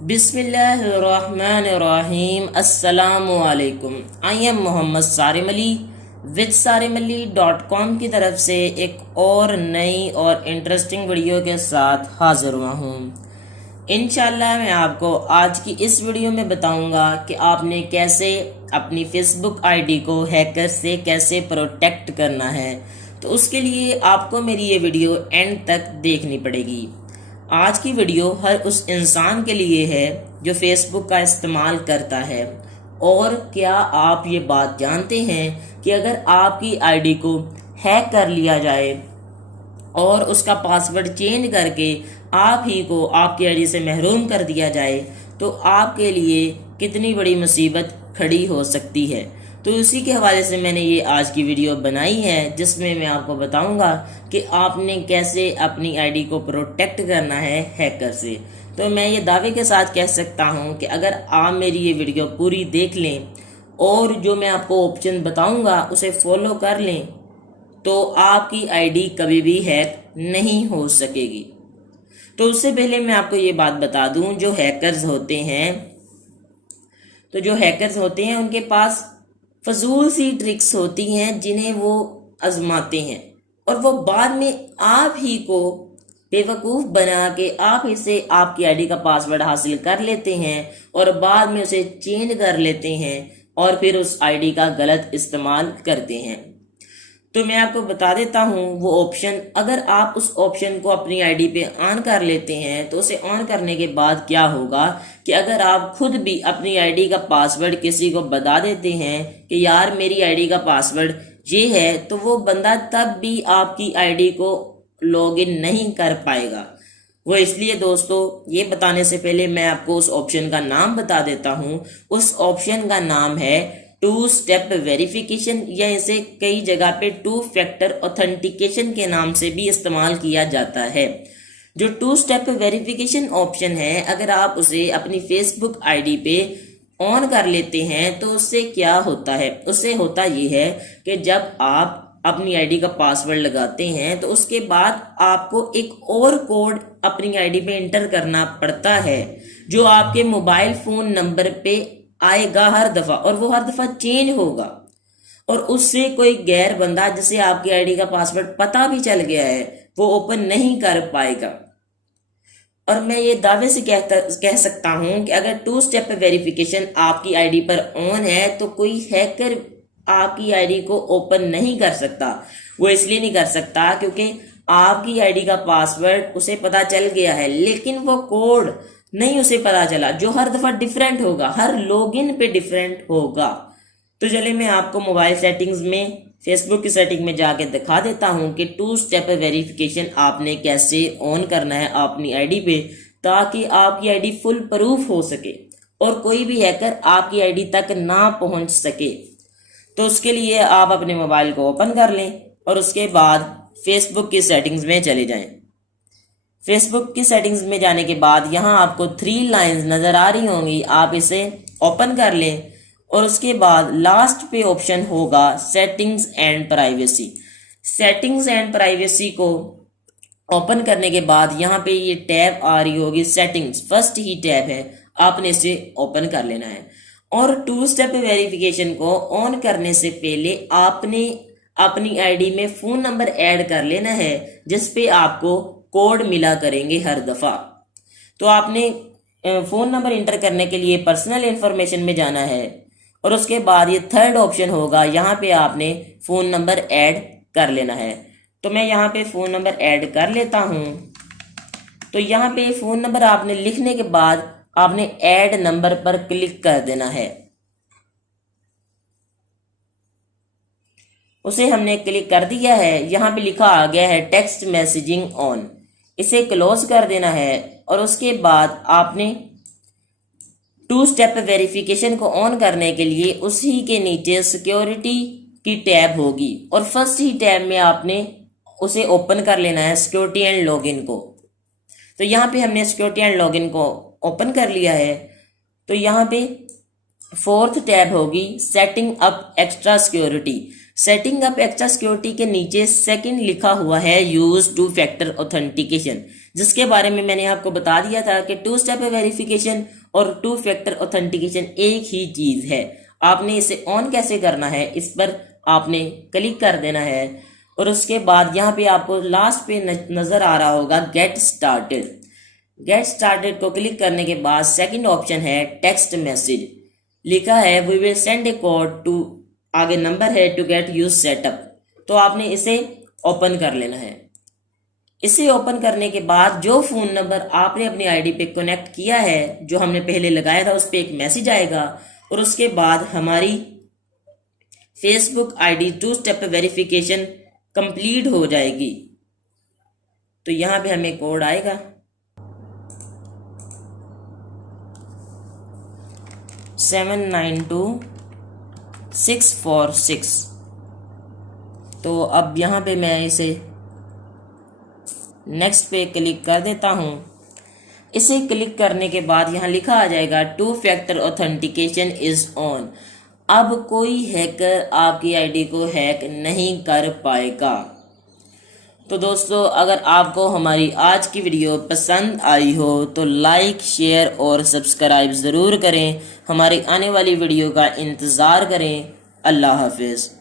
बिस्मिल्लाहिर्रहमानिर्रहीम। अस्सलाम-ओ-अलैकुम। I am Mohammad Sarim Ali with sarimali.com की तरफ से एक और नई और इंटरेस्टिंग वीडियो के साथ हाजिर हुआ हूँ। इंशाल्लाह मैं आपको आज की इस वीडियो में बताऊंगा कि आपने कैसे अपनी फेसबुक आईडी को हैकर से कैसे प्रोटेक्ट करना है। तो उसके लिए आपको मेरी ये वीडियो एंड तक देखनी पड़ेगी। आज की वीडियो हर उस इंसान के लिए है जो फेसबुक का इस्तेमाल करता है। और क्या आप ये बात जानते हैं कि अगर आपकी आईडी को हैक कर लिया जाए और उसका पासवर्ड चेंज करके आप ही को आपकी आईडी से महरूम कर दिया जाए तो आपके लिए कितनी बड़ी मुसीबत खड़ी हो सकती है। तो उसी के हवाले से मैंने ये आज की वीडियो बनाई है जिसमें मैं आपको बताऊंगा कि आपने कैसे अपनी आईडी को प्रोटेक्ट करना है हैकर से। तो मैं ये दावे के साथ कह सकता हूं कि अगर आप मेरी ये वीडियो पूरी देख लें और जो मैं आपको ऑप्शन बताऊंगा उसे फॉलो कर लें तो आपकी आईडी कभी भी हैक नहीं हो सकेगी। तो उससे पहले मैं आपको ये बात बता दूं, जो हैकर्स होते हैं उनके पास फजूल सी ट्रिक्स होती हैं जिन्हें वो आजमाते हैं और वो बाद में आप ही को बेवकूफ़ बना के आप ही से आपकी आईडी का पासवर्ड हासिल कर लेते हैं और बाद में उसे चेंज कर लेते हैं और फिर उस आईडी का गलत इस्तेमाल करते हैं। तो मैं आपको बता देता हूँ वो ऑप्शन। अगर आप उस ऑप्शन को अपनी आईडी पे ऑन कर लेते हैं तो उसे ऑन करने के बाद क्या होगा कि अगर आप खुद भी अपनी आईडी का पासवर्ड किसी को बता देते हैं कि यार मेरी आईडी का पासवर्ड ये है, तो वो बंदा तब भी आपकी आईडी को लॉगिन नहीं कर पाएगा। वो इसलिए दोस्तों, ये बताने से पहले मैं आपको उस ऑप्शन का नाम बता देता हूँ। उस ऑप्शन का नाम है 2 स्टेप वेरिफिकेशन, या इसे कई जगह पे 2 फैक्टर ऑथेंटिकेशन के नाम से भी इस्तेमाल किया जाता है। जो 2 स्टेप वेरिफिकेशन ऑप्शन है, अगर आप उसे अपनी फेसबुक आईडी पे ऑन कर लेते हैं तो उससे क्या होता है, उससे होता ये है कि जब आप अपनी आईडी का पासवर्ड लगाते हैं तो उसके बाद आपको एक और कोड अपनी आईडी पे एंटर करना पड़ता है जो आपके मोबाइल फोन नंबर पे आएगा हर दफा, और वो हर दफा चेंज होगा और उससे कोई गैर बंदा जिसे आपकी आईडी का पासवर्ड पता भी चल गया है वो ओपन नहीं कर पाएगा। और मैं ये दावे से कह सकता हूं कि अगर 2 स्टेप वेरिफिकेशन आपकी आईडी पर ऑन है तो कोई हैकर आपकी आईडी को ओपन नहीं कर सकता। वो इसलिए नहीं कर सकता क्योंकि आपकी आईडी का पासवर्ड उसे पता चल गया है, लेकिन वो कोड नहीं उसे पता चला जो हर दफा डिफरेंट होगा, हर लॉगिन पे डिफरेंट होगा। तो चलिए मैं आपको मोबाइल सेटिंग्स में फेसबुक की सेटिंग में जाके दिखा देता हूं कि 2 स्टेप वेरिफिकेशन आपने कैसे ऑन करना है अपनी आईडी पे, ताकि आपकी आईडी फुल प्रूफ हो सके और कोई भी हैकर आपकी आईडी तक ना पहुंच सके। तो उसके लिए आप अपने मोबाइल को ओपन कर लें और उसके बाद फेसबुक की सेटिंग्स में चले जाएं। फेसबुक की सेटिंग्स में जाने के बाद यहाँ आपको 3 लाइंस नजर आ रही होंगी, आप इसे ओपन कर लें और उसके बाद लास्ट पे ऑप्शन होगा settings and privacy. Settings and privacy को ओपन करने के बाद यहाँ पे ये टैब आ रही होगी सेटिंग्स, फर्स्ट ही टैब है, आपने इसे ओपन कर लेना है। और 2 स्टेप वेरिफिकेशन को ऑन करने से पहले आपने अपनी आईडी में फोन नंबर ऐड कर लेना है जिसपे आपको कोड मिला करेंगे हर दफा। तो आपने फोन नंबर इंटर करने के लिए पर्सनल इंफॉर्मेशन में जाना है और उसके बाद ये थर्ड ऑप्शन होगा, यहाँ पे आपने फोन नंबर ऐड कर लेना है। तो मैं यहाँ पे फोन नंबर ऐड कर लेता हूँ। तो यहाँ पे फोन नंबर आपने लिखने के बाद आपने ऐड नंबर पर क्लिक कर देना है। उसे हमने क्लिक कर दिया है। यहाँ पे लिखा आ गया है टेक्स्ट मैसेजिंग ऑन, इसे क्लोज कर देना है। और उसके बाद आपने 2 स्टेप वेरिफिकेशन को ऑन करने के लिए उसी के नीचे सिक्योरिटी की टैब होगी और फर्स्ट ही टैब में आपने उसे ओपन कर लेना है, सिक्योरिटी एंड लॉगिन को। तो यहाँ पे हमने सिक्योरिटी एंड लॉगिन को ओपन कर लिया है। तो यहाँ पे 4th टैब होगी setting up extra security. Setting up extra security के नीचे सेकंड लिखा हुआ है यूज 2 फैक्टर ऑथेंटिकेशन। जिसके बारे में मैंने आपको बता दिया था कि 2 स्टेप वेरिफिकेशन और 2 फैक्टर ऑथेंटिकेशन एक ही चीज़ है। आपने इसे ऑन कैसे करना है, इस पर आपने क्लिक कर देना है और उसके बाद यहाँ पे आपको लास्ट पे नज़र आ रहा होगा गेट स्टार्टेड। गेट स्टार्टेड को क्लिक करने के बाद सेकंड ऑप्शन है टेक्स्ट मैसेज, लिखा है we will send a code to, आगे नंबर है टू गेट यूज सेटअप। तो आपने इसे ओपन कर लेना है। इसे ओपन करने के बाद जो फ़ोन नंबर आपने अपनी आईडी पे कनेक्ट किया है, जो हमने पहले लगाया था, उस पर एक मैसेज आएगा और उसके बाद हमारी Facebook ID 2 step verification complete हो जाएगी। तो यहाँ पे हमें कोड आएगा 792646। तो अब यहाँ पे मैं इसे नेक्स्ट पे क्लिक कर देता हूँ। इसे क्लिक करने के बाद यहाँ लिखा आ जाएगा 2 फैक्टर ऑथेंटिकेशन इज ऑन। अब कोई हैकर आपकी आईडी को हैक नहीं कर पाएगा। तो दोस्तों, अगर आपको हमारी आज की वीडियो पसंद आई हो तो लाइक, शेयर और सब्सक्राइब ज़रूर करें। हमारी आने वाली वीडियो का इंतज़ार करें। अल्लाह हाफिज़।